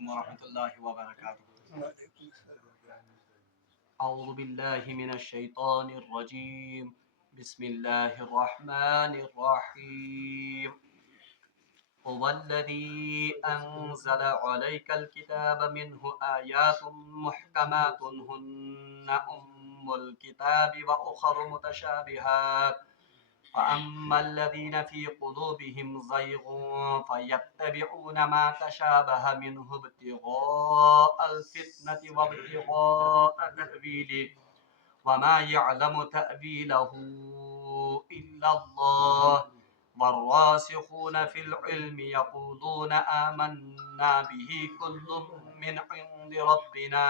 علیکم ورحمۃ اللہ وبرکاتہ. اعوذ باللہ من الشیطان الرجیم. بسم اللہ الرحمن الرحیم. هو الذي أنزل عليك الكتاب منه آيات محكمات هن أم الكتاب وأخر متشابهات فأما الذين في قلوبهم زيغ فيتبعون ما تشابه منه ابتغاء الفتنة وابتغاء تأويله وما يعلم تأويله إلا الله والراسخون في العلم يقولون آمنا به كل من عند ربنا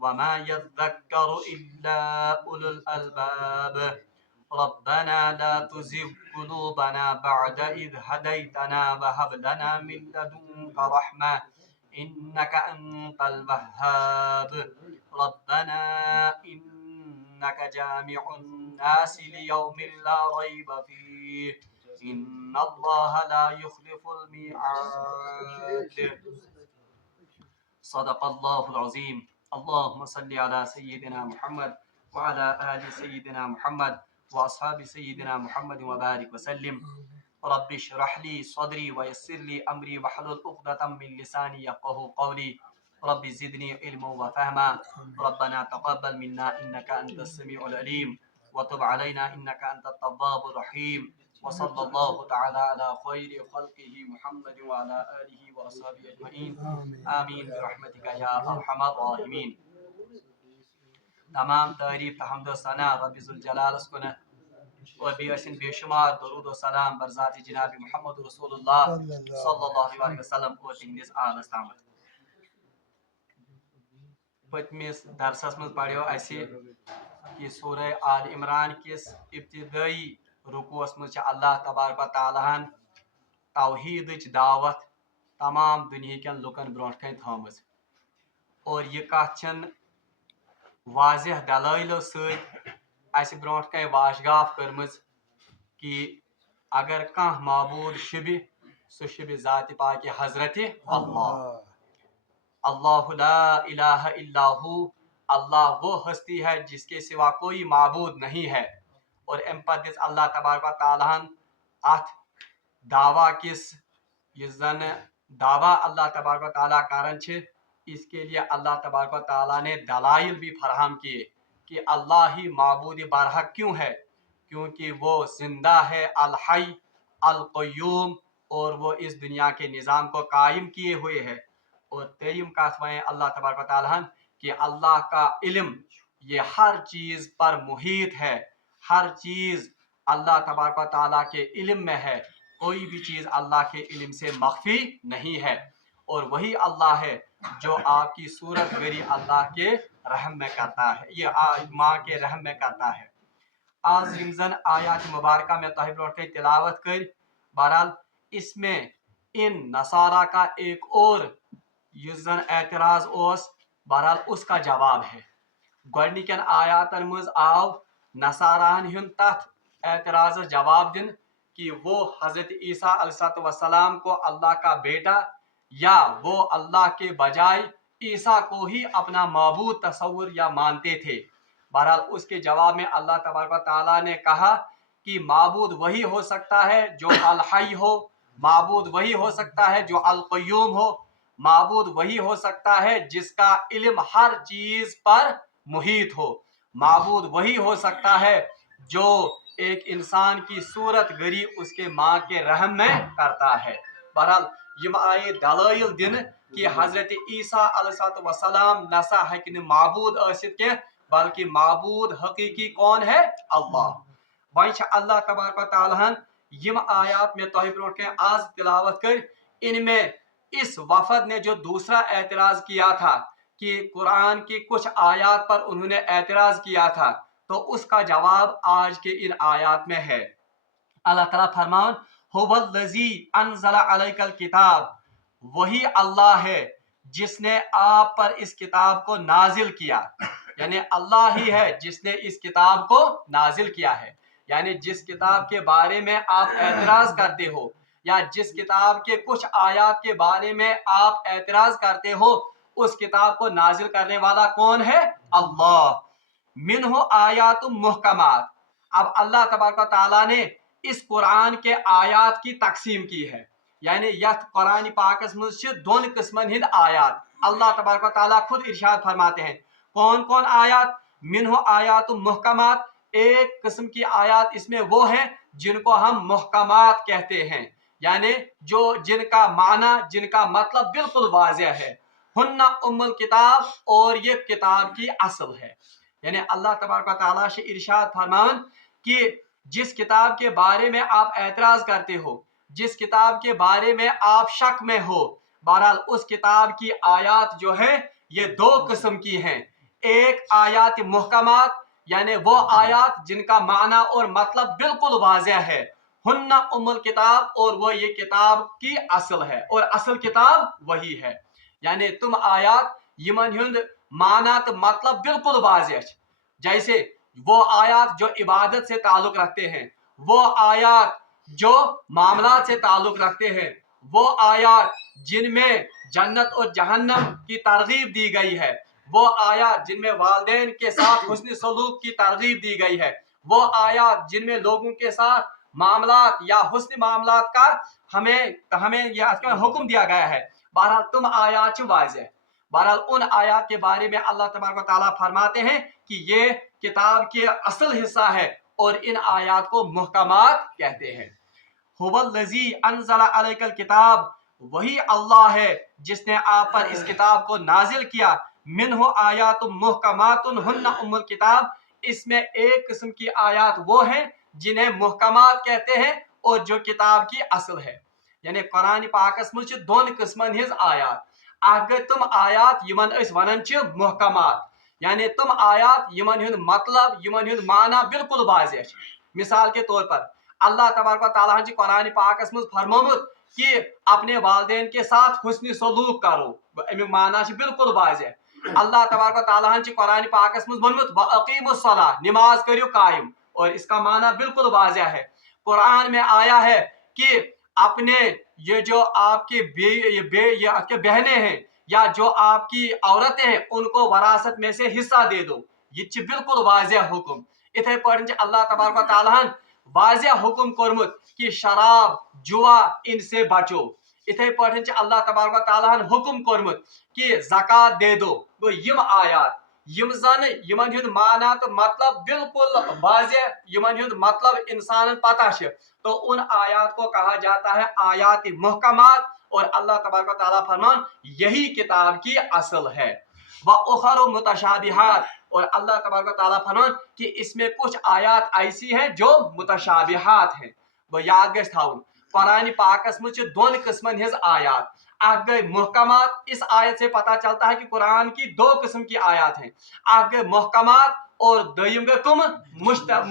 وما يذكر إلا أولو الألباب ربنا لا تزغ قلوبنا بعد إذ هديتنا وهب لنا من لدنك رحمة إنك أنت الوهاب ربنا إنك جامع الناس ليوم لا ريب فيه إن الله لا يخلف الميعاد. صدق الله العظيم. اللهم صل على سيدنا محمد وعلى آل سيدنا محمد وأصحاب سيدنا محمد وبارك وسلم. رب اشرح لي صدري ويسر لي أمري واحلل عقدة من لساني يفقهوا قولي. رب زدني علما وفهما. ربنا تقبل منا إنك أنت السميع العليم وتب علينا إنك أنت التواب الرحيم. وصلى الله تعالى على خير خلقه محمد وعلى آله وأصحابه أجمعين آمين برحمتك يا أرحم الراحمين. تمام تعریف حمد و ثنا رب ذوالجلال اس کن اور بیشن بے شمار درود و سلام بر ذات جناب محمد رسول اللہ صلی اللہ علیہ وسلم اور تہندس آلس تامت. پتمس درسس من پڑھو اسی کہ سورہ آل عمران کس ابتدائی رکوعس مز اللہ تبارک و تعالیٰ توحید دعوت تمام دنیا کن لکن برونٹ کن تھامز اور یہ کت چھن واضح دلائلو ست برونٹ کن واشگاف کرمز کہ اگر کان معبود شبہ سہ شبہ ذات پاک حضرت اللہ. اللہ لا الہ الا ہو. اللہ وہ ہستی ہے جس کے سوا کوئی معبود نہیں ہے. اور ام پتس اللہ تبارک و تعالیٰ ات دعویٰ کس یہ زن دعویٰ اللہ تبارک و تعالیٰ کرن چھ اس کے لیے اللہ تبارک و تعالیٰ نے دلائل بھی فراہم کیے کہ اللہ ہی معبود برحق کیوں ہے، کیونکہ وہ زندہ ہے، الحی القیوم، اور وہ اس دنیا کے نظام کو قائم کیے ہوئے ہے. اور تیم کات وائیں اللہ تبارک و تعالیٰ کہ اللہ کا علم یہ ہر چیز پر محیط ہے، ہر چیز اللہ تبارک و تعالیٰ کے علم میں ہے، کوئی بھی چیز اللہ کے علم سے مخفی نہیں ہے. اور وہی اللہ ہے جو آپ کی صورت گری اللہ کے رحم میں کرتا ہے، یہ ماں کے رحم میں کرتا ہے. آج رمضان آیات مبارکہ میں تہ برونٹ تلاوت کر بہرحال اس میں ان نصارہ کا ایک اور زن اعتراض اوس بہرحال اس کا جواب ہے. گۄڈنِکٮ۪ن آیاتن مز آو نصاراہن ہند تتھ اعتراض جواب دن کہ وہ حضرت عیسیٰ علیہ السلام کو اللہ کا بیٹا یا وہ اللہ کے بجائے عیسیٰ کو ہی اپنا معبود تصور یا مانتے تھے. بہرحال اس کے جواب میں اللہ تبارک و تعالیٰ نے کہا کہ معبود وہی ہو سکتا ہے جو الحی ہو، معبود وہی ہو سکتا ہے جو القیوم ہو، معبود وہی ہو سکتا ہے جس کا علم ہر چیز پر محیط ہو، معبود وہی ہو سکتا ہے جو ایک انسان کی صورت گری اس کے ماں کے رحم میں کرتا ہے. بہرحال یم آئے دلائل دن کہ حضرت عیسیٰ علیہ السلام نسا ہیکہ معبود ٲسِتھ کینٛہہ بلکہ معبود حقیقی کون ہے؟ اللہ. وۄنۍ چھِ اللہ تبارک و تعالیٰ یم آیات میں تہ برونٹ آز تلاوت کر ان میں اس وفد نے جو دوسرا اعتراض کیا تھا کہ قرآن کی کچھ آیات پر انہوں نے اعتراض کیا تھا تو اس کا جواب آج کے ان آیات میں ہے. اللہ تعالیٰ فرمان هو الذی انزل علیک الکتاب، وہی اللہ ہے جس نے آپ پر اس کتاب کو نازل کیا، یعنی اللہ ہی ہے جس نے اس کتاب کو نازل کیا ہے. یعنی جس کتاب کے بارے میں آپ اعتراض کرتے ہو، یا جس کتاب کے کچھ آیات کے بارے میں آپ اعتراض کرتے ہو اس کتاب کو نازل کرنے والا کون ہے؟ اللہ. منہ آیات محکمات. اب اللہ تبارک و تعالیٰ نے اس قرآن کے آیات کی تقسیم کی ہے. یعنی یت قرآن پاکس مز دون قسمن ہند آیات. اللہ تبارک و تعالیٰ خود ارشاد فرماتے ہیں کون کون آیات؟ منہ آیات محکمات. ایک قسم کی آیات اس میں وہ ہیں جن کو ہم محکمات کہتے ہیں، یعنی جن کا معنی جن کا مطلب بالکل واضح ہے. ہن ام الکتاب، اور یہ کتاب کی اصل ہے. یعنی اللہ تبارک و تعالیٰ سے ارشاد فرمان کہ جس کتاب کے بارے میں آپ اعتراض کرتے ہو، جس کتاب کے بارے میں آپ شک میں ہو، بہرحال اس کتاب کی آیات جو ہے یہ دو قسم کی ہیں. ایک آیات محکمات، یعنی وہ آیات جن کا معنی اور مطلب بالکل واضح ہے. ہن ام الکتاب، اور وہ یہ کتاب کی اصل ہے، اور اصل کتاب وہی ہے. یعنی تم آیات یمن ہند معنی تو مطلب بالکل واضح، جیسے وہ آیات جو عبادت سے تعلق رکھتے ہیں، وہ آیات جو معاملات سے تعلق رکھتے ہیں، وہ آیات جن میں جنت اور جہنم کی ترغیب دی گئی ہے، وہ آیات جن میں والدین کے ساتھ حسن سلوک کی ترغیب دی گئی ہے، وہ آیات جن میں لوگوں کے ساتھ معاملات یا حسن معاملات کا ہمیں یہ حکم دیا گیا ہے. بہرحال تم آیات واضح. بہرحال ان آیات کے بارے میں اللہ تبارک و تعالیٰ فرماتے ہیں کہ یہ کتاب کے اصل حصہ ہے، اور ان آیات کو محکمات کہتے ہیں. هو الذی انزل علیک الکتاب، وہی اللہ ہے جس نے آپ پر اس کتاب کو نازل کیا. منہ آیات محکمات ہن ام الکتاب. اس میں ایک قسم کی آیات وہ ہیں جنہیں محکمات کہتے ہیں اور جو کتاب کی اصل ہے. یعنی قرآن پاکس مجھ دون قسمن ہز آیات. اگر تم آیات یمن اس ونن محکمات، یعنی تم آیات یمن ہند مطلب یمن ہند معنی بالکل واضح. مثال کے طور پر اللہ تبارک و تعالیٰ نے قرآن پاکس مز فرمومت کہ اپنے والدین کے ساتھ حسن سلوک کرو، امیک معنی بالکل واضح. اللہ تبارک و تعالیٰ نے قرآن پاکس مز ونمت وَأَقِیمُوا الصَّلَاةَ، نماز کریو قائم، اور اس کا معنی بالکل واضح ہے. قرآن میں آیا ہے کہ اپنے یہ جو آپ کی بہنیں ہیں یا جو آپ کی عورتیں ہیں ان کو وراثت میں سے حصہ دے دو. یہ بالکل واضح حکم. اتھے پٲٹھۍ اللہ تبارک و تعالیٰ واضح حکم کورمت کہ شراب جوا ان سے بچو. اتھے پٲٹھۍ اللہ تبارک و تعالیٰ حکم کورمت کہ زکات دے دو. گو یم آیات یم زن یمن ہند معنی تو مطلب بالکل واضح، یمن ہند مطلب انسان پتہ چھ، تو ان آیات کو کہا جاتا ہے آیات محکمات. اور اللہ تبارک و تعالیٰ فرمان یہی کتاب کی اصل ہے. وَأُخَرُ مُتَشَابِهَاتٌ، اور اللہ تبارک و تعالیٰ فرمان کہ اس میں کچھ آیات ایسی ہیں جو متشابہات ہیں. وہ یاد گژھِ تھاؤن قرآن پاکس مجھ دون قسمن ہز آیات. اکھ گئی محکمات. اس آیت سے پتہ چلتا ہے کہ قرآن کی دو قسم کی آیات ہیں. اکھ گئی محکمات اور دویم گئی تم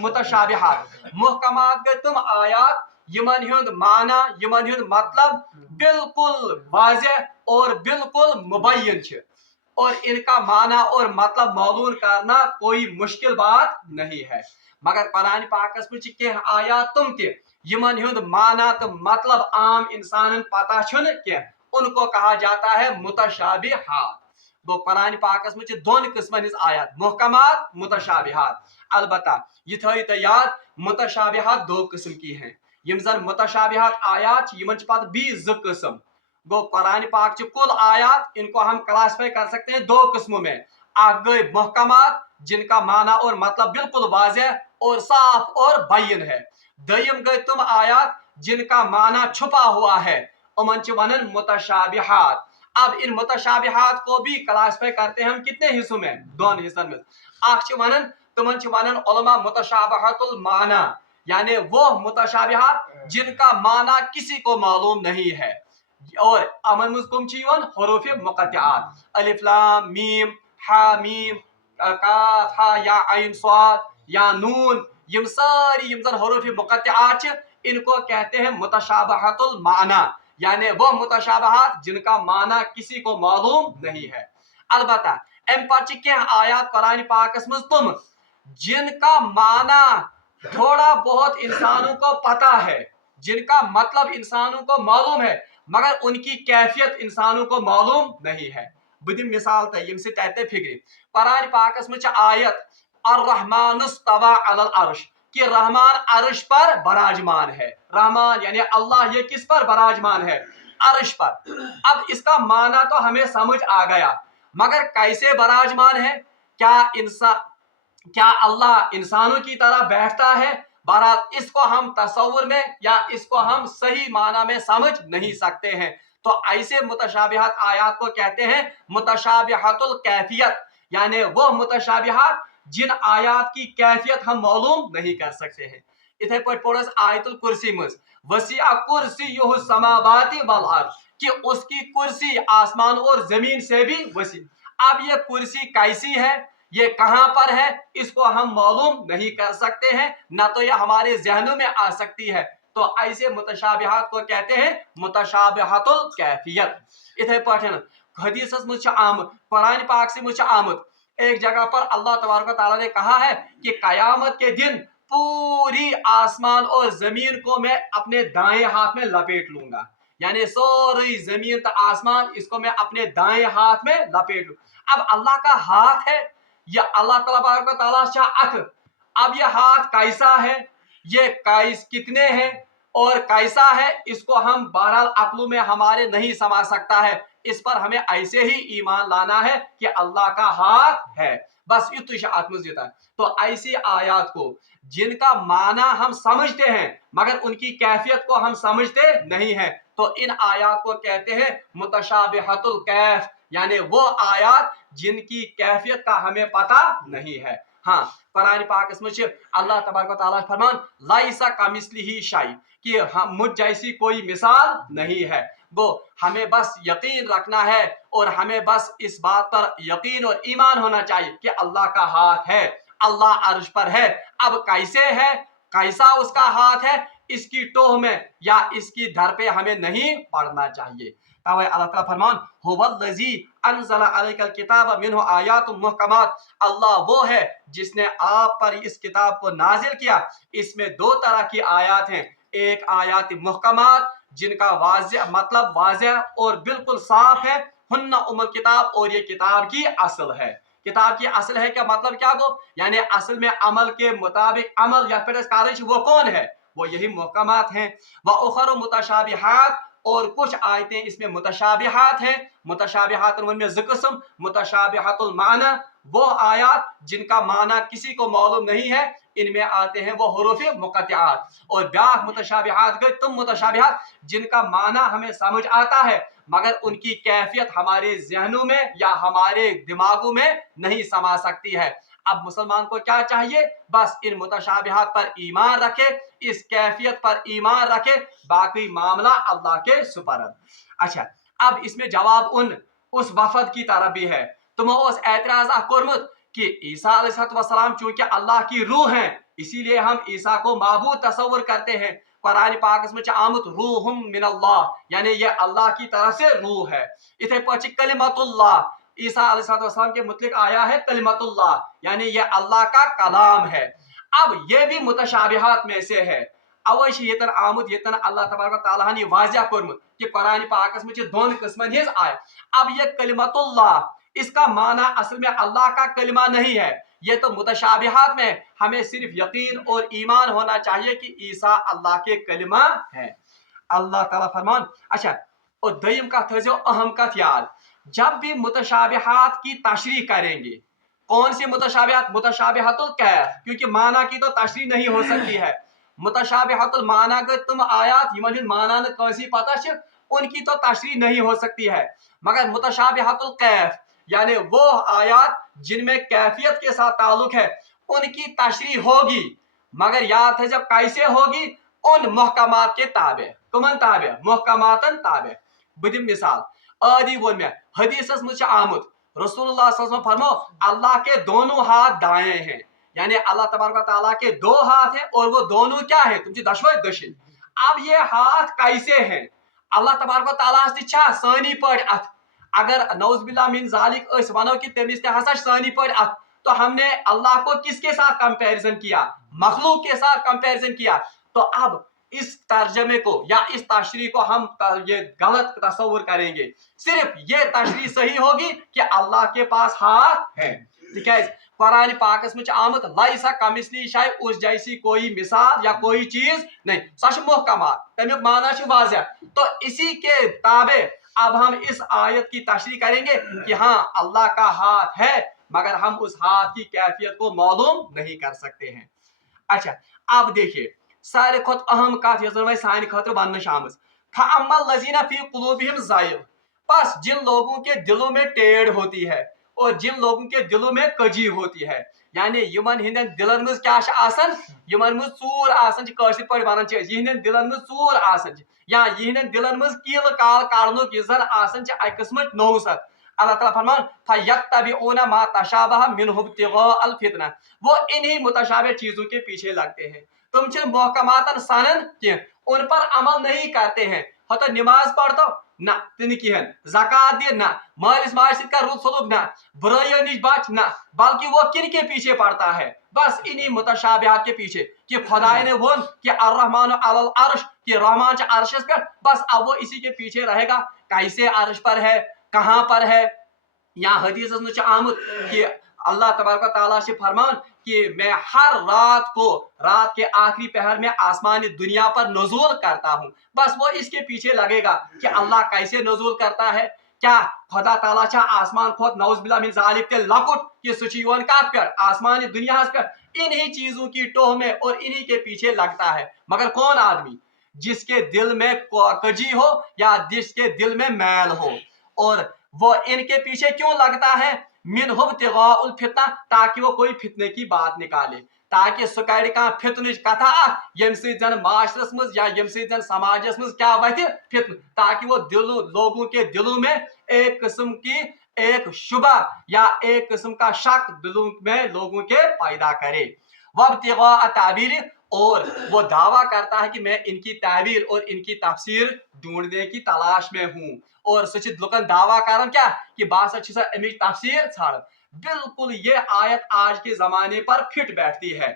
متشابہات. محکمات گئی تم آیات یمن ہند معنی یمن ہند مطلب بالکل واضح اور بالکل مبین چھ، اور ان کا معنی اور مطلب معلوم کرنا کوئی مشکل بات نہیں ہے. مگر قرآن پاکس میں کی آیات تم تہ یمن ہند معنی تو مطلب عام انسان پتہ چھن کی، ان کو کہا جاتا ہے متشابہات. وہ قرآن پاکس میں دون قسمن ہز آیات، محکمات، متشابہات. البتہ یہ تھٲیِو تُہۍ یاد متشابہات دو قسم کی ہیں. یم زن متشابہات آیات یمن پتہ بیس زٕ قسم. گو قرآن پاک کل آیات ان کو ہم کلاسیفائی کر سکتے ہیں دو قسموں میں. اکھ گئی محکمات جن کا معنی اور مطلب بالکل واضح اور صاف اور بین ہے. دویم گئی تم آیات جن کا معنی چھپا ہوا ہے، امن ونن متشابہات. اب ان متشابہات کو بھی کلاسیفائی کرتے ہیں ہم کتنے حصوں میں؟ دون حصوں میں. اکھ ونن تمن ونن علماء متشابہات المعنی، یعنی وہ متشابہات جن کا معنی کسی کو معلوم نہیں ہے. اور امن مز کم حروف مقطعات، الف لام میم ہا میم کاف ہا یا عین صاد یا نون. یم ساری یم زن حروف مقطعات ان کو کہتے ہیں متشابہات المعنی، یعنی وہ متشابہات جن کا معنی کسی کو معلوم نہیں ہے. البتہ ام پتہ کی آیات قرآن پاکس مز تم جن کا معنی تھوڑا بہت انسانوں کو پتہ ہے، जिनका मतलब इंसानों को मालूम है मगर उनकी कैफियत इंसानों को मालूम नहीं है। बह दिम मिसाल तय यम सि फिक्र कुरान पाकस में आयत अर्रहमानुस्तवा अलल अर्श कि रहमान अर्श पर बराजमान है। रहमान यानी अल्लाह ये किस पर बराजमान है? अर्श पर। अब इसका माना तो हमें समझ आ गया मगर कैसे बराजमान है? क्या अल्लाह इंसानों की तरह बैठता है? बहरहाल इसको हम तसव्वुर में या इसको हम सही माना में समझ नहीं सकते हैं। तो ऐसे मुतशाबिहात आयात को कहते हैं मुतशाबिहातुल कैफियत, यानी वो मुतशाबिहात जिन आयात की कैफियत हम मालूम नहीं कर सकते हैं। इथे पर पढ़स आयतुल कुर्सी मज वसिया कुर्सीयुहु समावाति वल अर्श कि उसकी कुर्सी आसमान और जमीन से भी वसी। अब ये कुर्सी कैसी है, ये कहां पर है, इसको हम मालूम नहीं कर सकते हैं, ना तो ये हमारे जहनों में आ सकती है। तो ऐसे मुतशाबिहात को कहते हैं मुतशाबिहातुल कैफियत। इथे पठन हदीसस मुझ आमद, कुरान पाक से मुझ आमद, एक जगह पर अल्लाह तबारक व तआला ने कहा है कि कयामत के दिन पूरी आसमान और जमीन को मैं अपने दाएं हाथ में लपेट लूंगा, यानी सारी जमीन तो आसमान इसको मैं अपने दाएं हाथ में लपेट लूं। अब अल्लाह का हाथ है, यह अल्लाह तबारक व तआला का अथ। अब यह हाथ कैसा है, ये कैस कितने हैं और कैसा है, इसको हम बहरहाल अक्लों में हमारे नहीं समा सकता है। इस पर हमें ऐसे ही ईमान लाना है कि अल्लाह का हाथ है, बस इतुश आत्मजिता। तो ऐसी आयात को जिनका माना हम समझते हैं मगर उनकी कैफियत को हम समझते नहीं हैं, तो इन आयात को कहते हैं मुतशाबिहतुल कैफ, यानी वो आयात जिनकी कैफियत का हमें पता नहीं है। हाँ, कुरान पाक में अल्लाह तबारक व तआला फरमान लाइसा कमिस्लिही शै कि मुझ जैसी कोई मिसाल नहीं है। वो हमें बस यकीन रखना है और हमें बस इस बात पर यकीन और ईमान होना चाहिए कि अल्लाह का हाथ है, अल्लाह अर्श पर है। अब कैसे है, कैसा उसका हाथ है, इसकी टोह में या इसकी धर पे हमें नहीं पढ़ना चाहिए। अल्लाह ताला फरमान हुवल्लज़ी अनज़ला अलैकल किताब मिन्हु आयातुम मुहकमात, अल्लाह वो है जिसने आप पर इस किताब को नाजिल किया। इसमें दो तरह की आयात हैं, एक आयात मुहकमात जिनका वाज़ेह मतलब वाज़ेह और बिल्कुल साफ है, हुन्ना उम्मुल किताब, और ये किताब की असल है। किताब की असल है क्या मतलब क्या गो, यानी असल में अमल के मुताबिक अमल या फिर कारज वो कौन है, वो यही मुहकमात हैं। व उखर मुतशाबिहात, और कुछ आयतें इसमें मुतशाबिहात हैं। मुतशाबिहात उनमें ज़िक्र मुतशाबिहातुल माना, वो आयात जिनका माना किसी को मालूम नहीं है, इनमें आते हैं वो हुरूफ मुक़त्तिआत। और ब्याह मुतशाबिहात गए तुम मुतशाबिहात जिनका माना हमें समझ आता है मगर उनकी कैफियत हमारे ज़हनों में या हमारे दिमागों में नहीं समा सकती है। अब मुसलमान को क्या चाहिए, बस इन मुतशाबिहात पर ईमान रखे, इस कैफियत पर ईमान रखे, बाकी मामला अल्लाह के सुपरद। अच्छा, अब इसमें जवाब उस वफद की तरफ भी है। तुम उस एतराज कोरमुत कि ईसा अलैहिस्सलाम चूंकि अल्लाह की रूह हैं, इसीलिए हम ईसा को माबूद तसव्वुर करते हैं। कुरान पाक में आमद रूहुम मिनल्लाह, यानी ये अल्लाह की तरफ से रूह है। इथे पची कलिमतुल्लाह, ईसा अलैहिस्सलाम के मुतलिक आया है कलिमतुल्लाह, यानी ये अल्लाह का कलाम है। अब ये भी मुतशाबिहात में से है। अवश्य ये आमुद ये अल्लाह तबारक व तआला ने वाज़िह कोरमुत कि कुरान पाक में दोन किस्मन हिज आए। अब ये कलिमतुल्लाह, इसका माना असल में अल्लाह का कलिमा नहीं है, ये तो मुतशाबिहात में हमें सिर्फ यकीन और ईमान होना चाहिए कि ईसा अल्लाह के कलिमा है। अल्लाह ताला फरमान। अच्छा, और दयम का थो अहम कथ याद, जब भी मुतशाबिहात की तशरीह करेंगे, कौन सी मुतशाबिहात, मुतशाबिहातुल कैफ, क्योंकि माना की तो तशरीह नहीं हो सकती है। मुतशाबिहातुल माना के तुम आयात यमन माना न कैसी पता है, उनकी तो तशरीह नहीं हो सकती है। मगर मुतशाबिहातुल कैफ यानी वो आयात जिनमें कैफियत के साथ ताल्लुक है, उनकी तशरीह होगी, मगर याद है जब कैसे होगी, उन मुहकमात के ताबे। कमन ताबे, मुहकमातन ताबे। बदिम मिसाल आदि वो में हदीसस मुझ आमुद रसूलुल्लाह सल्लल्लाहु अलैहि वसल्लम फरमाओ अल्लाह के दोनों हाथ दाएं हैं, यानी अल्लाह तबारक व तआला के दो हाथ हैं और वो दोनों क्या है, तुमची दशवै दशिन। अब ये हाथ कैसे हैं, अल्लाह तबारक व तआला छा सानी पड़ अथ, अगर नौज़बिल्लाह मिन ज़ालिक अस वनो कि तमिस ते हसा सानी पड़ अथ, तो हमने अल्लाह को किसके साथ कंपैरिजन किया, मखलूक के साथ कंपैरिजन किया। तो अब इस तर्जमे को या इस तशरीह को हम ये गलत तस्वुर करेंगे। सिर्फ ये तशरीह सही होगी कि अल्लाह के पास हाथ है। कुरान पाकस में आमत लाइसा कमिस्ली शाय उस जैसी कोई मिसाल या कोई चीज नहीं, सच मुहकमात तमिक माना वाज़ह। तो इसी के ताबे अब हम इस आयत की तशरीह करेंगे कि हाँ अल्लाह का हाथ है, मगर हम उस हाथ की कैफियत को मालूम नहीं कर सकते हैं। अच्छा अब देखिए सारे खुद अहम कथ यह सान खतर वन फअम्मल लज़ीना फी कुलूबिहिम ज़ायग़, बस जिन लोगों के दिलों में टेढ़ होती है और जिन लोगों के दिलों में कजी होती है, यानी यमन हिंदन दिलन मज क्या आसन, यमन मज चूर आसन काशिर पढ़ वनान यहंदन दिलन मज चूर आसन या यहंदन दिलन मज कील काल काड़नुक यह जन आसन अक किस्मत नौसत। अल्लाह ताला फरमान फयत्तबिऊना मा तशाबह मिन्हु इब्तिगाअल फितना, वो इन्हीं मुतशाबिह चीजों के पीछे लगते हैं। तुम छिन मोहकमातन सानन कि उन पर अमल नहीं करते हैं। हो तो नमाज पढ़तो ना तिन किहन, ज़कात दे ना, मालिस माज का रुत सलूक ना, बुराइयों निश बच ना, बल्कि वो किन के पीछे पड़ता है, बस इन्हीं मुतशाबिहात के पीछे कि खुदा ने वो कि अर्रहमान अलल अर्श, कि रहमान अर्श पर, बस अब वो इसी के पीछे रहेगा। कैसे अर्श पर है, कहाँ पर है, यहाँ हदीस में आमद कि अल्लाह तबारक तआला से फरमान कि मैं हर रात को रात के आखिरी पहर में आसमानी दुनिया पर नज़ूल करता हूँ। बस वो इसके पीछे लगेगा कि अल्लाह कैसे नज़ूल करता है, क्या खुदा ताला छा आसमान खोत नौज़बिल्लाह मिन ज़ालिक ते लकुट कि सुचीवन कात पर आसमानी दुनिया पर, इन्हीं चीजों की टोह में और इन्हीं के पीछे लगता है। मगर कौन आदमी जिसके दिल में कजी हो या जिसके दिल में मैल हो, और वो इनके पीछे क्यों लगता है, मिन्हु इब्तिगाउल फितना, ताकि वो कोई फितने की बात निकाले, ताकि सह कर फितन कथा यम जन माशरस मज या यम जन समाजस मज क्या वह फितन, ताकि वो लोगों के दिलों में एक किस्म की एक शुबा या एक किस्म का शक दिलों में लोगों के पैदा करे। वब्तिगा ताबीर, और वो दावा करता है कि मैं इनकी ताबीर और इनकी तफसीर ढूंढने की तलाश में हूँ, और सचित लुकन दावा करन क्या कि बास अच्छी सा अमिच तफसीर छाड़। बिल्कुल ये आयत आज के जमाने पर फिट बैठती है।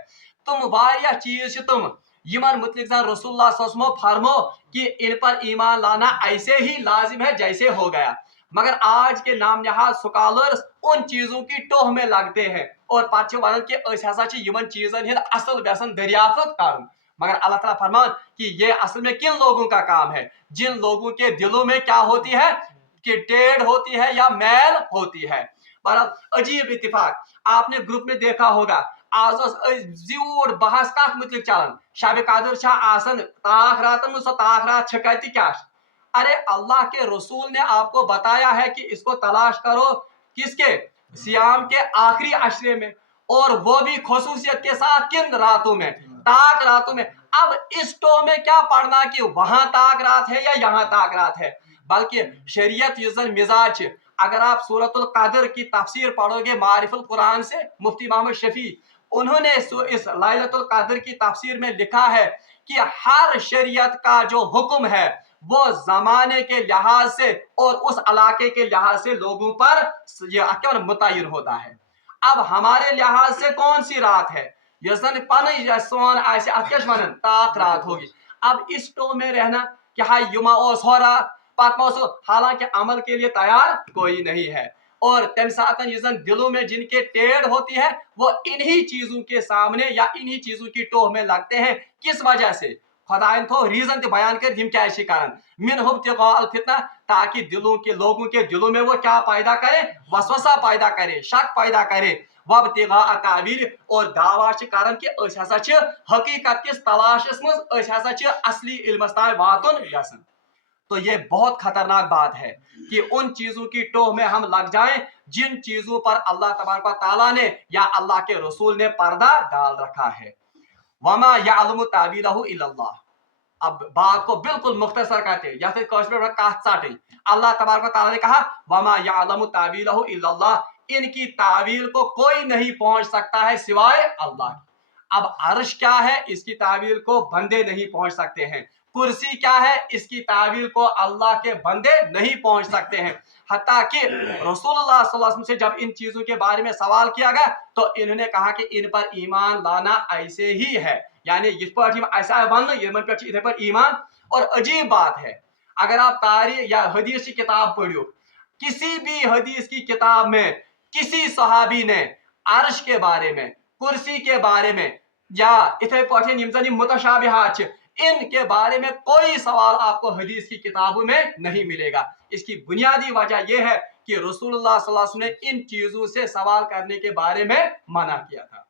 तुम वारिया चीज तुम यमन मुतलिक रसूलुल्लाह सल्लल्लाहु अलैहि वसल्लम फरमो कि इन पर ईमान लाना ऐसे ही लाजिम है जैसे हो गया, मगर आज के नाम नहाद स्कॉलर्स उन चीजों की टोह में लगते हैं और पाछे वन कि यमन चीजन हिंद असल व्यसन दरियाफत कर। मगर अल्लाह ताला फरमान कि ये असल में किन लोगों का काम है, जिन लोगों के दिलों में क्या होती है कि टेढ़ होती है या मैल होती है। बहरहाल अजीब इत्तेफाक आपने ग्रुप में देखा होगा, आज ज्यूर बहस कत मुतलिक चलान, शब कदर छा आसन ताख रातन में, सो ताख रात छकती क्या। अरे अल्लाह के रसूल ने आपको बताया है कि इसको तलाश करो किसके, सियाम के आखिरी अशरे में, और वो भी खसूसियत के साथ किन रातों में, ताक रातों में। अब इस टो में क्या पढ़ना कि वहां ताक रात है या यहाँ ताक रात है, बल्कि शरीयत युजन मिजाज। अगर आप सूरतुल कदर की तफसीर पढ़ोगे मारिफुल कुरान से, मुफ्ती मोहम्मद शफी, उन्होंने इस लैलतुल कदर की तफसीर में लिखा है कि हर शरीयत का जो हुक्म है वो जमाने के लिहाज से और उस इलाके के लिहाज से लोगों पर मुतय्यन होता है। अब हमारे लिहाज से कौन सी रात है, यसन पन सोन आसे वन ताक रात होगी। अब इस टो में रहना कि हाँ युमा ओस हो रात पत्मोसो, हालांकि अमल के लिए तैयार कोई नहीं है, और तम सातन यसन दिलों में जिनके टेढ़ होती है वो इन्हीं चीजों के सामने या इन्हीं चीजों की टोह में लगते हैं। किस वजह से, खुदाइन तो रीजन ते बयान कर हिम क्या कारण मिन्हु इब्तिगाउल फितना, ताकि दिलों के लोगों के दिलों में वो क्या पैदा करे, वसवसा पैदा करे, शक पैदा करे। वब्तिगा ताबीर, और दावा कारण कि हकीकत किस तलाशस मज असली इल्मस ताय वातुन गसन। तो ये बहुत खतरनाक बात है कि उन चीजों की टोह में हम लग जाएं जिन चीजों पर अल्लाह तबारक ताला ने या अल्लाह के रसूल ने पर्दा डाल रखा है। वमा यअलमु तावीलहु इल्लल्लाह। अब बात को बिल्कुल मुख्तसर करते हैं, जैसे अल्लाह तबारक ताला ने कहा वमा यअलमु तावीलहु इल्लल्लाह, इनकी तावील को कोई नहीं पहुंच सकता है सिवाय अल्लाह। अब अर्श क्या है, इसकी तावील को बंदे नहीं पहुंच सकते हैं, कुर्सी क्या है, इसकी तावील को अल्लाह के बंदे नहीं पहुंच सकते हैं। हत्ता कि रसूलुल्लाह सल्लल्लाहु अलैहि वसल्लम से जब इन चीजों के बारे में सवाल किया गया तो इन्होंने कहा कि इन पर ईमान लाना ऐसे ही है, यानी इस पर ऐसा वन यमन पे इधर पर ईमान। और अजीब बात है, अगर आप तारीख या हदीस की किताब पढ़ो, किसी भी हदीस की किताब में किसी सहाबी ने अर्श के बारे में, कुर्सी के बारे में या इथे पठन मुतशाबिहात इनके बारे में कोई सवाल आपको हदीस की किताबों में नहीं मिलेगा। इसकी बुनियादी वजह यह है कि रसूलुल्लाह सल्लल्लाहु अलैहि वसल्लम ने इन चीजों से सवाल करने के बारे में मना किया था।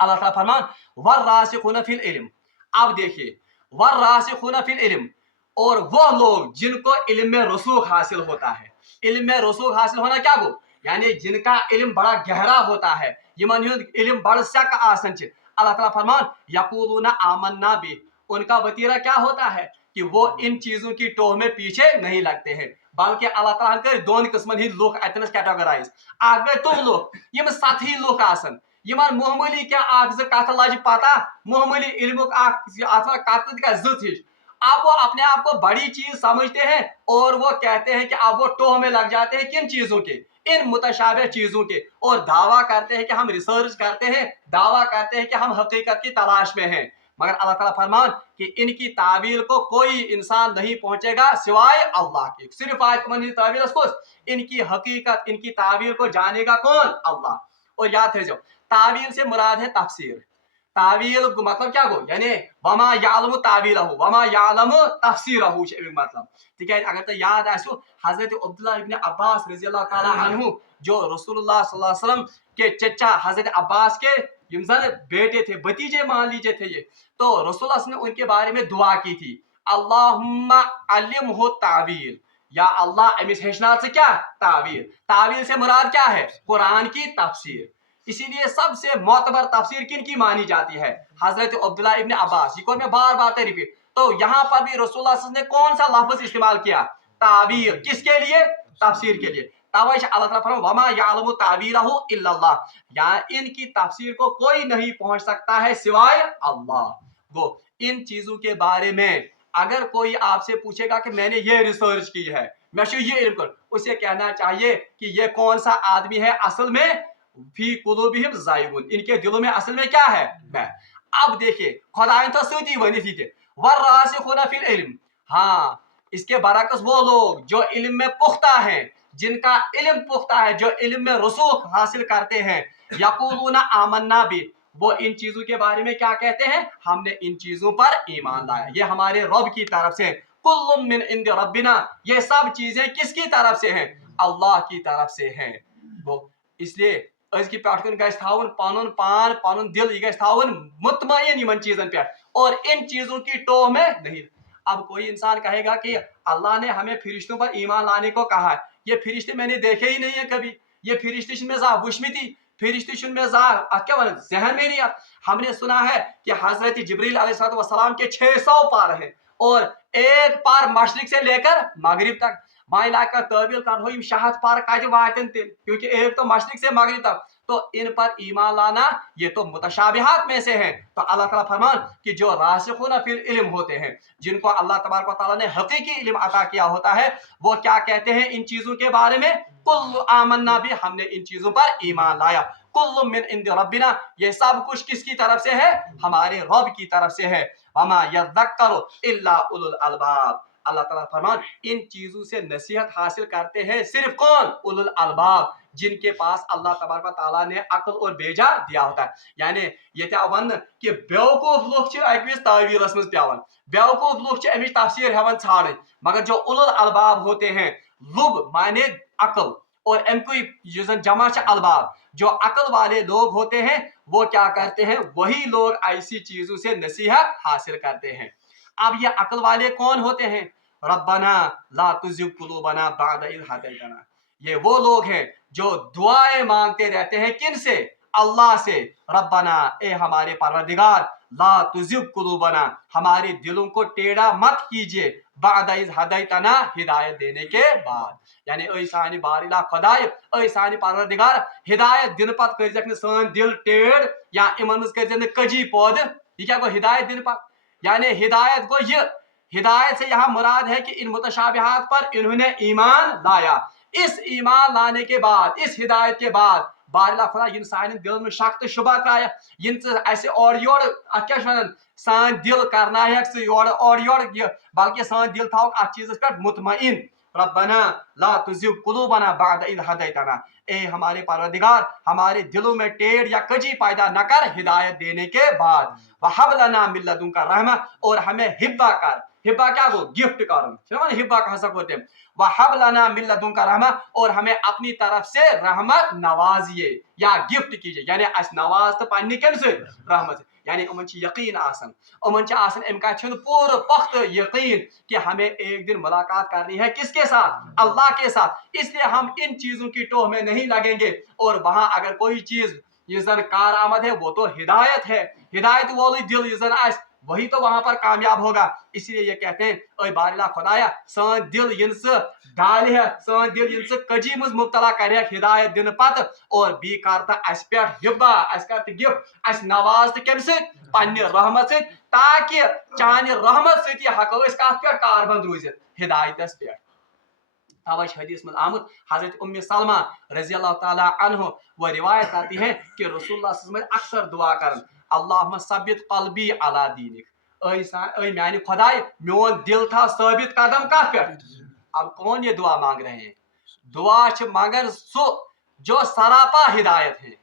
अल्लाह ताला फरमान वर्रासिखून फिल इल्म। अब देखिए वर्रासिखून फिल इल्म, और वो लोग जिनको इल्म में रसूख हासिल होता है। इल्म में रसूख हासिल होना क्या गो, यानी जिनका इल्म बड़ा गहरा होता है, यमन इल्म बड़ सक आसन छ। अल्लाह ताला फरमान यकूलूना आमन्ना बि, उनका वतीरा क्या होता है कि वो इन चीजों की टोह में पीछे नहीं लगते हैं, बल्कि अल्लाह ताला कर दोन किस्मन हिंद लोग अतनस कैटेगराइज। आगे तुम लोग यम साथी लोग आसन यमन मामूली क्या आग कथ लज पता, मामूली इल्मुक हिज, अब वो अपने आप को बड़ी चीज समझते हैं और वो कहते हैं कि अब वो टोह में लग जाते हैं किन चीजों के, इन मुतशाबिह चीजों के, और दावा करते हैं कि हम रिसर्च करते हैं, दावा करते हैं कि हम हकीकत की तलाश में हैं। मगर अल्लाह ताला फरमान कि इनकी तावील को कोई इंसान नहीं पहुंचेगा सिवाय अल्लाह के। सिर्फ तावील इनकी हकीकत, इनकी तावील को जानेगा कौन, अल्लाह। और याद है जो तावील से मुराद है तफसीर। तावील मतलब क्या गो, यानी वमा यालमु तावीलहु वमा यालमु तफसीरहु मतलब। ठीक है, अगर तो याद आसो हजरत अब्दुल्ला इब्न अब्बास रज़ियल्लाहु ताला अन्हु जो रसूलुल्लाह सल्लल्लाहु अलैहि वसल्लम के चचा हजरत अब्बास के बेटे थे, भतीजे मान लीजिए थे ये, तो रसूलुल्लाह ने उनके बारे में दुआ की थी अल्लाहुम्मा अल्लिमहु तावील, या अल्लाह अमिस हेचना से क्या तावील। तावील से मुराद क्या है, कुरान की तफसीर। इसीलिए सबसे मोतबर तफसीर किन की मानी जाती है, हजरत अब्दुल्ला इब्न अब्बास। ये को मैं बार बार रिपीट, तो यहाँ पर भी रसूलुल्लाह ने कौन सा लफ्ज इस्तेमाल किया, तावील, किसके लिए, तफसीर के लिए। इनकी तफसीर को कोई नहीं पहुंच सकता है सिवाय अल्लाह। वो इन चीजों के बारे में अगर कोई आपसे पूछेगा कि मैंने ये रिसर्च की है, मैं ये इल्म कर, उसे कहना चाहिए कि ये कौन सा आदमी है, असल में फी कुलूबिहिम ज़ाइगुन, इनके दिलों में असल में क्या है, मैं। अब देखिए खुदाइन तो सूती बनी थी वर्रासिखून फिल इल्म, हाँ इसके बरकस वो लोग जो इल्म में पुख्ता हैं, जिनका इल्म पुख्ता है, जो इल्म में रसूख हासिल करते हैं, यकूलूना आमन्ना बि, वो इन चीजों के बारे में क्या कहते हैं, हमने इन चीजों पर ईमान लाया, ये हमारे रब की तरफ से। कुल्लुम मिन इंद रब्बिना, ये सब चीजें किसकी तरफ से हैं, अल्लाह की तरफ से हैं। वो इसलिए की पन पान पन दिल यह मुतमईन इन चीजन पे, और इन चीजों की टोह में नहीं। अब कोई इंसान कहेगा कि अल्लाह ने हमें फरिश्तों पर ईमान लाने को कहा है, ये फरिश्ते मैंने देखे ही नहीं है कभी, ये फरिश्ते में जा वुशमिति फरिश्ते में जा क्या बोले जहन में नहीं। हमने सुना है कि हजरत जिब्रील अलैहिस्सलाम के 600 पार हैं, और एक पार मशरिक से लेकर मगरिब तक। माई इलाका तवील कर शहत पार कत वातन तिल, क्योंकि एक तो मशरिक से मगरिब तक, तो इन पर ईमान लाना ये तो मुतशाबिहात में से हैं। तो अल्लाह ताला फरमान कि जो रासिखून फिल इल्म होते हैं, जिनको अल्लाह तबारक व तआला ने हकीकी इल्म अता किया होता है, वो क्या कहते हैं इन चीजों के बारे में, कुल्लु आमन्ना भी, हमने इन चीजों पर ईमान लाया। कुल्लु मिन इंद रब्बिना, ये सब कुछ किसकी तरफ से है, हमारे रब की तरफ से है। वमा यज़क्करु इल्ला उलुल अलबाब, अल्लाह ताला फरमान इन चीजों से नसीहत हासिल करते हैं सिर्फ कौन, उलुल अलबाब, जिनके पास अल्लाह तबारक व तआला ने अक्ल और बेजा दिया होता है। यानी ये वन कि बेवकूफ लोग अकविज तावीलस मज पेवन, बेवकूफ लोग अमिच तफसीर हेवन छाड़, मगर जो उलुल अलबाब होते हैं, लुब माने अक्ल, और अमको जमा अलबाब, जो अक्ल वाले लोग होते हैं, वो क्या करते हैं, वही लोग ऐसी चीजों से नसीहत हासिल करते हैं। अब ये अक्ल वाले कौन होते हैं, रब्बना ला तुज़िग कुलूबना बअद इज़ हदैतना, ये वो लोग हैं जो दुआएं मांगते रहते हैं, किन से, अल्लाह से। रब्बना, ए हमारे परवरदिगार, ला तुज़िग कुलूबना, हमारे दिलों को टेढ़ा मत कीजिए, बअद इज़ हदैतना, हिदायत देने के बाद। यानी ऐ सानी बारिला खुदाय, ऐ सानी परवरदिगार, हिदायत दिन पत कर सन दिल टेढ़, या इमन कर कजी पौध, ये क्या गो हिदायत दिन पत। यानी हिदायत को ये, हिदायत से यहाँ मुराद है कि इन मुतशाबिहात पर इन्होंने ईमान लाया। इस ईमान लाने के बाद, इस हिदायत के बाद बारिला खुदा इन सान दिल में शक तो शुबा तराया, इन ऐसे और योड़ क्या वन सान दिल करना है और योड़, बल्कि सान दिल था अत चीज पे मुतमईन। रब्बना ला तुज़िग़ क़ुलूबना बअद इज़ हदैतना, ए हमारे परवरदिगार हमारे दिलों में टेढ़ या कजी पैदा न कर हिदायत देने के बाद। वहब लना मिन लदुनका रहमा, और हमें हिब्बा कर, हिब्बा क्या वो गिफ्ट कर, हिब्बा कह सकते हैं। वहब लना मिन लदुनका रहमा, और हमें अपनी तरफ से रहमत नवाजिए या गिफ्ट कीजिए, यानी अस नवाज तो पानी कम से रहमत, यानी उमन यकीन आसन, उमन आसन इनका पूरा पख्त यकीन कि हमें एक दिन मुलाकात करनी है किसके साथ, अल्लाह के साथ। इसलिए हम इन चीजों की टोह में नहीं लगेंगे। और वहां अगर कोई चीज ये जन कार आमद है वो तो हिदायत है, हिदायत वाली दिल ये जन आस वही तो वहां पर कामयाब होगा। इसलिए ये कहते हैं ओए बारिला खुदाया सान दिल यिनस डाल है, सान दिल यिनस कजी मज मुब्तला करे हिदायत दिन पत, और बी करता अस पे हिब्बा, अस करता गिफ्ट, अस नवाज तो कम से पन्ने रहमत से, ताकि चाने रहमत से हको अस कत पे कारबंद रूजित हिदायत पे। तवज हदीस में आमद हजरत उम्मे सलमा रजी अल्लाह ताला अन्हु वो रिवायत आती है कि रसूलुल्लाह सल्लल्लाहु अलैहि वसल्लम अक्सर दुआ करन अल्लाहुम्मा सब्बित क़ल्बी अला दीनिक, ऐ मानी खुदाई मोन दिल था साबित कदम कत पे। अब कौन ये दुआ मांग रहे हैं, दुआ मगर सो जो सरापा हिदायत है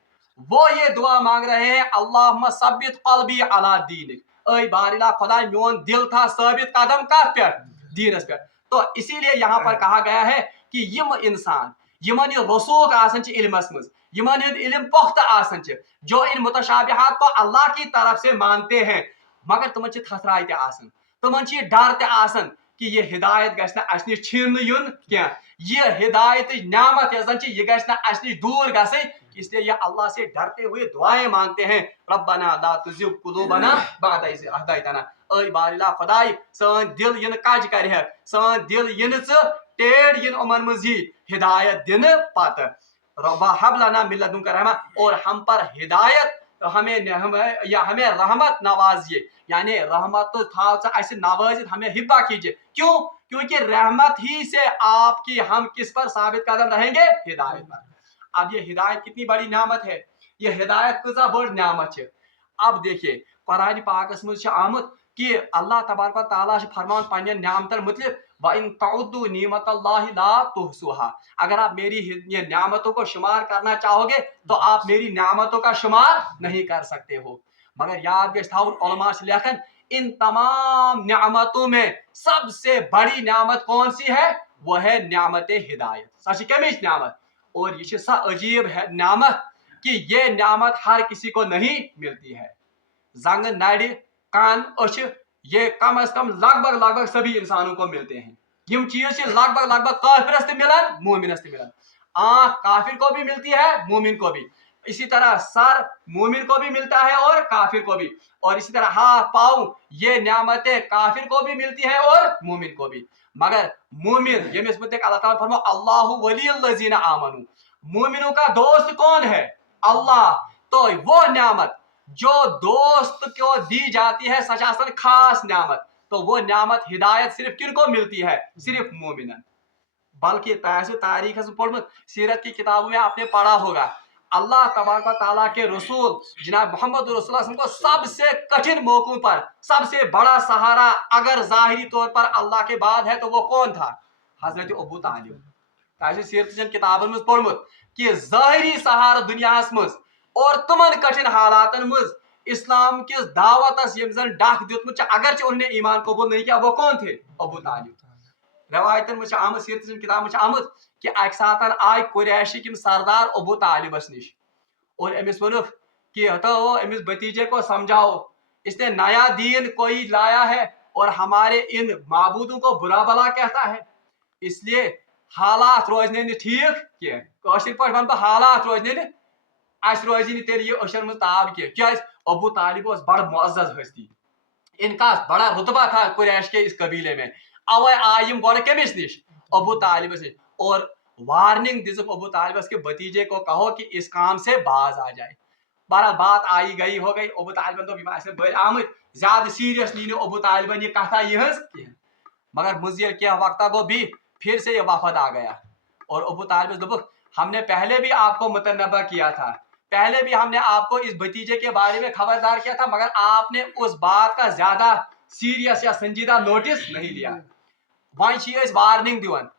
वो ये दुआ मांग रहे हैं अल्लाहुम्मा सब्बित क़ल्बी अला दीनिक, ऐ बारिला खुदाई मोन दिल था साबित कदम कत पे, दीनस पे। तो इसीलिए यहाँ पर कहा गया है कि यम इंसान यमन यह रसूख आसन इल्मस मज, यमन इल्म पुख्त आसन जो इन मुतशाबिहात को अल्लाह की तरफ से मानते हैं, मगर तुम थथराय ते आसन, तुमन डर ते आसन कि ये हिदायत गछ अस निश छीन युन क्या, ये हिदायत नामत ये गछ अस निश दूर गई। इसलिए ये अल्लाह से डरते हुए दुआएं मांगते हैं रब्बना ला तुज़िग़ क़ुलूबना बअद इज़ हदैतना, ऐ बारिला खुदाई सान दिल यन कज कर, सान दिल यन टेढ़ यन उमन मज हिदायत दिन पत। वहब लना मिन लदुनका रहमा, और हम पर हिदायत हमें रहमत नवाजिए, यानी रहमत तो था अस नवाजित हमें हिब्बा कीजिए। क्यों? क्योंकि रहमत ही से आपकी हम किस पर साबित कदम रहेंगे, हिदायत पर। अब ये हिदायत कितनी बड़ी नामत है, ये हिदायत कजा बड़ नामत है। अब देखिए कुरान पाकस मज आमद कि अल्लाह तबारक व तआला फरमान पन्ने नियामतन मुतलिक व इन तउद्दू निअमतल्लाहि ला तुहसुहा, अगर आप मेरी ये नियामतों को शुमार करना चाहोगे तो आप मेरी नियामतों का शुमार नहीं कर सकते हो। मगर याद गो उलमा से लेखन इन तमाम नियामतों में सबसे बड़ी नियामत कौन सी है, वह है नियामत हिदायत, सच कमिश नियामत। और ये सा अजीब है नियामत कि ये नियामत हर किसी को नहीं मिलती है। जंग नाड़ी कान अश ये कम अज कम लगभग सभी इंसानों को मिलते हैं। यम चीज लगभग काफिरस ते मिलन मोमिनस ते मिलन, आँख काफिर को भी मिलती है मोमिन को भी, इसी तरह सर मोमिन को भी मिलता है और काफिर को भी, और इसी तरह हाथ पाँव ये नियामतें काफिर को भी मिलती है और मोमिन को भी। मगर मोमिन ये अल्लाह ताला फरमाओ अल्लाहु वलियुल्लज़ीना आमनू, मोमिनों का दोस्त कौन है, अल्लाह। तो वो नियामत जो दोस्त को दी जाती है सचासन खास नियामत, तो वो नियामत हिदायत सिर्फ किन को मिलती है, सिर्फ मोमिनन। बल्कि तारीख से पढ़ सीरत की किताबों में आपने पढ़ा होगा अल्लाह तबारक व तआला के रसूल जनाब मोहम्मद रसूलुल्लाह को सबसे कठिन मौकों पर सबसे बड़ा सहारा अगर जाहिरी तौर पर अल्लाह के बाद है तो वो कौन था, हजरत अबू तालिब। सीरत किताबन में पढ़मुत कि जाहिरी सहारा दुनिया मज और तुमन कठिन हालातन मज इस्लाम किस दावतस यम जन डाक दितमुत अगर उन्होंने ईमान कबूल नहीं किया, वो कौन थे, अबू तालिब। रवायतन में आमद सीरत किताब में आमद कि अक सातन आय कुरैशी किम सरदार अबू तालिबस निश और अमिस वनुख कि तो अमिस भतीजे को समझाओ, इसने नया दीन कोई लाया है और हमारे इन माबूदों को बुरा भला कहता है, इसलिए हालात रोजने ठीक किए कशिर पे वन हालात रोजने अस रोजी तेल ये अशर में ताब क्या अबू तालिब बड़ मुअज़्ज़ज़ हस्ती, इनका बड़ा रुतबा था कुरैश के इस कबीले में। अवे आयम गो कमिस निश अबू तालिबस निश और वार्निंग दिस अबू तालिबस के भतीजे को कहो कि इस काम से बाज आ जाए। बहरहाल बात आई गई हो गई अबू तालिबन दोप बड़ आमत ज्यादा सीरियसली नो अबू तालिबन ये कथा यह मगर मुझे क्या वक्ता गो भी फिर से ये वफद आ गया और अबू तालिब दोप हमने पहले भी आपको मुतनबा किया था, पहले भी हमने आपको इस भतीजे के बारे में खबरदार किया था, मगर आपने उस बात का ज्यादा सीरियस या संजीदा नोटिस नहीं लिया। वही वार्निंग दिवन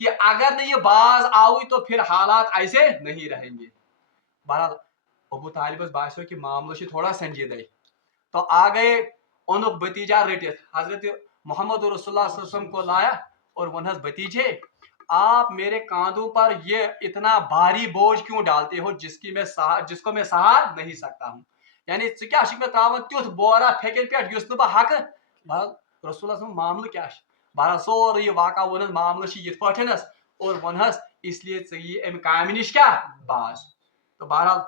कि अगर नहीं ये बाज आउई तो फिर हालात ऐसे नहीं रहेंगे। बहरहाल अबू तालिबस बासो कि मामलो थोड़ा संजीदा, तो आ गए उनुक भतीजा रटित हजरत मोहम्मद रसूलुल्लाह सल्लल्लाहु अलैहि वसल्लम को लाया और वनहस भतीजे आप मेरे कांधों पर ये इतना भारी बोझ क्यों डालते हो जिसको मैं सहा नहीं सकता हूँ, यानी क्या मे त्रावन तुथ बोरा फेकन पे बह हक रसूल मामल क्या बहरहाल सोर यह वाक़ा वन मामल ये पठनस और वनहस इसलिए चे अम काम नश क्या बाज। तो बहरहाल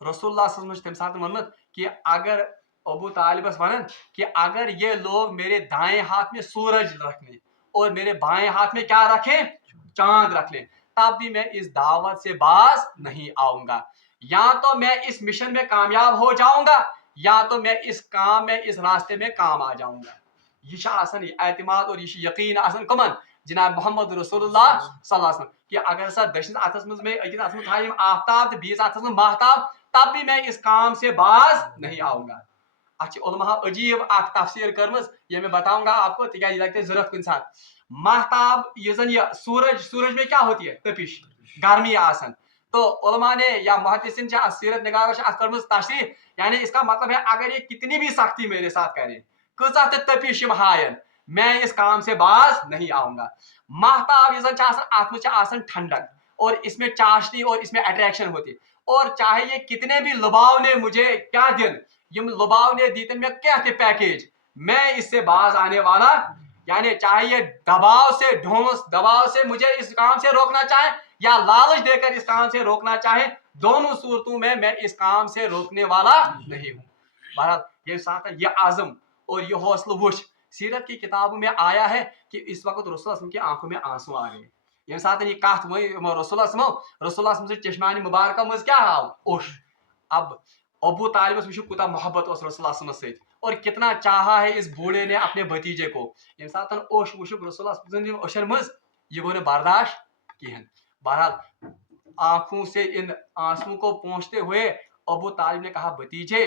रसूलुल्लाह तम सात वनमत कि अगर अबू तालिबस वन कि अगर ये लोग मेरे दाएं हाथ में सूरज रख लें और मेरे बाएं हाथ में क्या रखें चांद रख लें तब भी मैं इस दावत से बाज नहीं आऊंगा, या तो मैं इस मिशन में कामयाब हो जाऊंगा या तो मैं इस काम में इस रास्ते में काम आ जाऊंगा। यह आसन एतमाद और यह यकीन आसन कमन जनाब मोहम्मद रसूलुल्लाह सल्लल्लाहु अलैहि वसल्लम कि अगर सा दशन अथस मज में अकिस अथस में आफ्ताब तो बीस अथस में महताब तब भी मैं इस काम से बाज नहीं आऊंगा। उलमा अजीब तफसीर कर्मज ये मैं बताऊंगा आपको क्या लगता है जरूरत कुछ साथ महताब ये जन ये सूरज में क्या होती है तपिश गर्मी आसन, तो उलमा ने या मुहद्दिसिन सीरत निगारों कर्मज तशरीह यानी इसका मतलब है अगर ये कितनी भी सख्ती मेरे साथ करें कचा तपिश हायन मैं इस काम से बाज नहीं आऊंगा। महताब ये जन आसन ठंडक और इसमें चाशनी और इसमें अट्रैक्शन होती और चाहे ये कितने भी लुभाव ने मुझे क्या दिन यम लुभाव ने दी मैं क्या थे पैकेज मैं इससे बाज आने वाला, यानी चाहे ये दबाव से ढोंस दबाव से मुझे इस काम से रोकना चाहे या लालच देकर इस काम से रोकना चाहे दोनों सूरतों में मैं इस काम से रोकने वाला नहीं हूँ। बहरहाल ये साथ ये आजम और ये हौसला वुश सीरत की किताबों में आया है कि इस वक्त रसूल की आंखों में आंसू आ गए ये साथ ये कथ रसूल चश्मानी मुबारक मज क्या आव ओश। अब अबू तालिबस वो कुता मोहब्बत रसूल सत और कितना चाहा है इस बूढ़े ने अपने भतीजे को ये साथ ओश वुशुक रसूल ओशन मज ये गो बर्दाश्त कहें। बहरहाल आंखों से इन आंसुओं को पहुंचते हुए अबू तालिब ने कहा भतीजे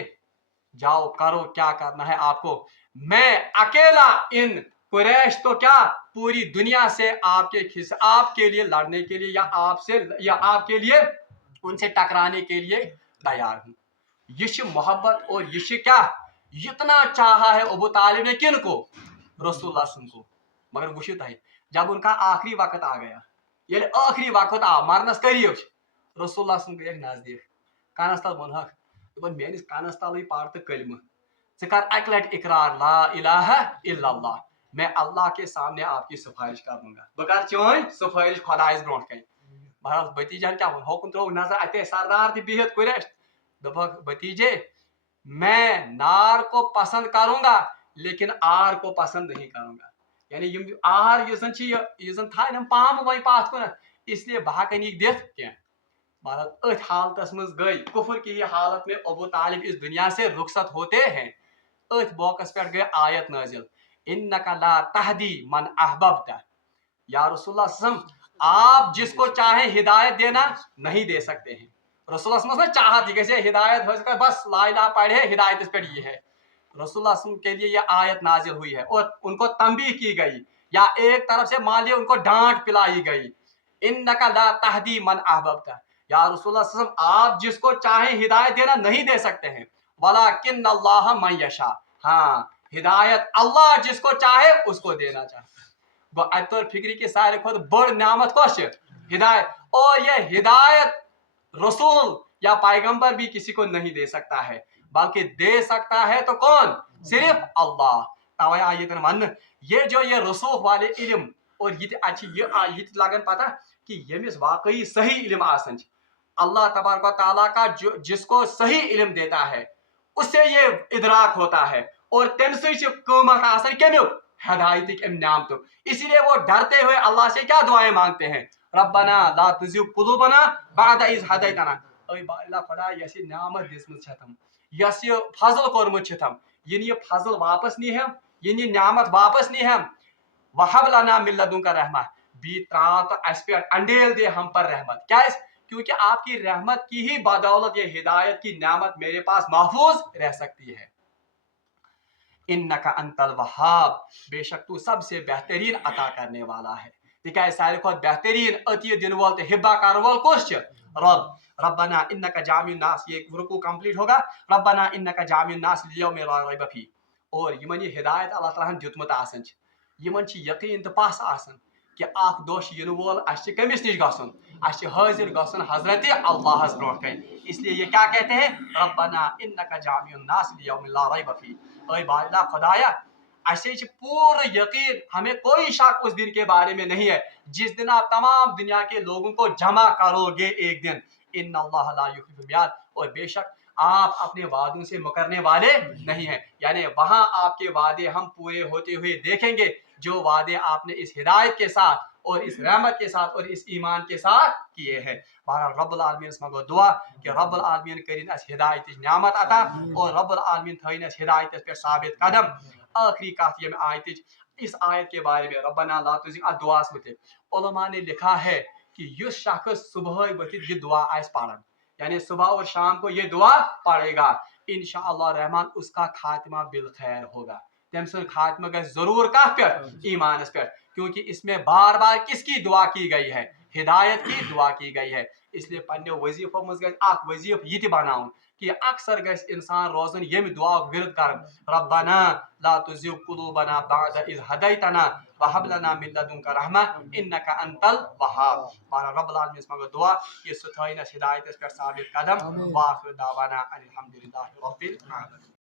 जाओ करो क्या करना है आपको, मैं अकेला इन कुरैश तो क्या पूरी दुनिया से आपके लिए लड़ने के लिए या आपके लिए उनसे टकराने के लिए तैयार हूं। ये मोहब्बत और ये क्या इतना चाहा है अबू तालिब ने किन को रसूलुल्लाह को, मगर वुशित है जब उनका आखिरी वक्त आ गया ये आखिरी वक्त आ मरनस करीब रसूलुल्लाह गए नजदीक कानस तल वनहक मेस कानस तल पार तो कलम कर अक लट इकरार ला इलाहा इल्लल्लाह मैं अल्लाह के सामने आपकी सिफारिश कर दूंगा बह कर चोन सिफारिश खुदायस ब्रोह कन। बहरहाल भतीजन क्या होकुन त्रो नजर अत सरदार तह बिहत कुरैश दपक भतीजे मैं नार को पसंद करूंगा लेकिन आर को पसंद नहीं करूंगा, यानी आर यन था पाम वही पाथ कुन इसलिए बह कनी दिथ क्या। बहरहाल अथ हालत मज गई कुफर की हालत में अबू तालिब इस दुनिया से रुखसत होते हैं। अथ मौकस पे गए आयत नाजिल इन्नका ला तहदी मन अहबब्ता या रसूलुल्लाह आप जिसको चाहे हिदायत देना नहीं दे सकते हैं। रसूलुल्लाह चाहत कैसे हिदायत हो बस ला इलाहा पढ़े हिदायत इस पे ये है रसूलुल्लाह के लिए यह आयत नाजिल हुई है और उनको तंबीह की गई या एक तरफ से मान लिया उनको डांट पिलाई गई इन्नका ला तहदी मन अहबब्ता या रसूलुल्लाह आप जिसको चाहे हिदायत देना नहीं दे सकते हैं वलाकिन अल्लाह मन यशा, हाँ हिदायत अल्लाह जिसको चाहे उसको देना चाहे। अतर फिक्री की सारे खुद बड़ नामत कौश हिदायत और यह हिदायत रसूल या पैगंबर भी किसी को नहीं दे सकता है बल्कि दे सकता है तो कौन सिर्फ अल्लाह। तवे आयतन मन ये जो ये रसूख वाले इल्म और ये लगन पता कि यमिस वाकई सही इल्म आसन अल्लाह तबारक व तआला का जो जिसको सही इल्म देता है उससे ये इदराक होता है और तम कीमत आसन कमुक हदायत नाम तो इसीलिए वो डरते हुए अल्लाह से क्या दुआएं मांगते हैं रब्बना ला तुज़िग कुलूबना बअद इज़ हदैतना اے با اللہ خدا یس یہ نعمت دسمت چھتم یس یہ فضل کورمت چھتم یہ فضل واپس نی ہم یہ نعمت واپس نی ہم وہب لنا من لدنک رحمہ بھی ترا تو اس پہ انڈیل دے ہم پر رحمت کیا کیونکہ آپ کی رحمت کی ہی بدولت یہ ہدایت کی نعمت میرے پاس محفوظ رہ سکتی ہے انک انت الوہاب بے شک تو سب سے بہترین عطا کرنے والا ہے تکیازِ ساروی کھۄتہٕ بہترین عطیہ دن وول تو ہبا کر وول کس رب ربنا انک جامع الناس یہ رکوع کمپلیٹ ہوگا ربنا انک جامع الناس لیوم لا ریب فیہ اور یمن یہ ہدایت اللہ تعالیٰ ہن دیتمت آسان یمن یقین تو پاس آسان کہ اخ دۄہ چھُ ین وول اس کمس نش گژھُن اس حاضر گژھُن حضرت اللہ برونٛٹھ کن اس لیے یہ کیا کہتے ہیں ربنا انک جامع الناس لیوم لا ریب فیہ اے با اللہ خدایا ایسے پورا یقین ہمیں کوئی شک اس دن کے بارے میں نہیں ہے جس دن آپ تمام دنیا کے لوگوں کو جمع کرو گے ایک دن ان اللہ لا یخلف المیعاد اور بے شک آپ اپنے وعدوں سے مکرنے والے نہیں ہیں یعنی وہاں آپ کے وعدے ہم پورے ہوتے ہوئے دیکھیں گے جو وعدے آپ نے اس ہدایت کے ساتھ اور اس رحمت کے ساتھ اور اس ایمان کے ساتھ کیے ہیں بہرحال رب العالمین مگو دعا کہ رب العالمین کرین اس ہدایت نعمت عطا اور رب العالمین تھین اس ہدایت پہ ثابت قدم آخری کات یہ آیت اس آیت کے بارے میں ربنا لا تزغ دعا متعلق علماء نے لکھا ہے کہ یہ شخص صبح وقت یہ دعا آئس پڑھن یعنی صبح اور شام کو یہ دعا پڑھے گا انشاءاللہ رحمان اس کا خاتمہ بالخیر ہوگا تم سن خاتمہ گژھِ ضرور کت پہ ایمانس پہ کیونکہ اس میں بار بار کس کی دعا کی گئی ہے ہدایت کی دعا کی گئی ہے اس لیے پنہ وظیفو مز گژھِ اخ وظیف یہ تہ بناؤن کہ اکثر گژھِ انسان روزن یم دعا ورد کرن ربنا لا تزغ قلوبنا بعد اذ هديتنا وهب لنا من لدنك رحمة انك انت الوهاب بہرحال رب العالمین مگر دعا کہ سہ تھٲیِن اسہِ ہدایتس پٮ۪ٹھ ثابت قدم واخر دعوانا ان الحمد للہ رب العالمین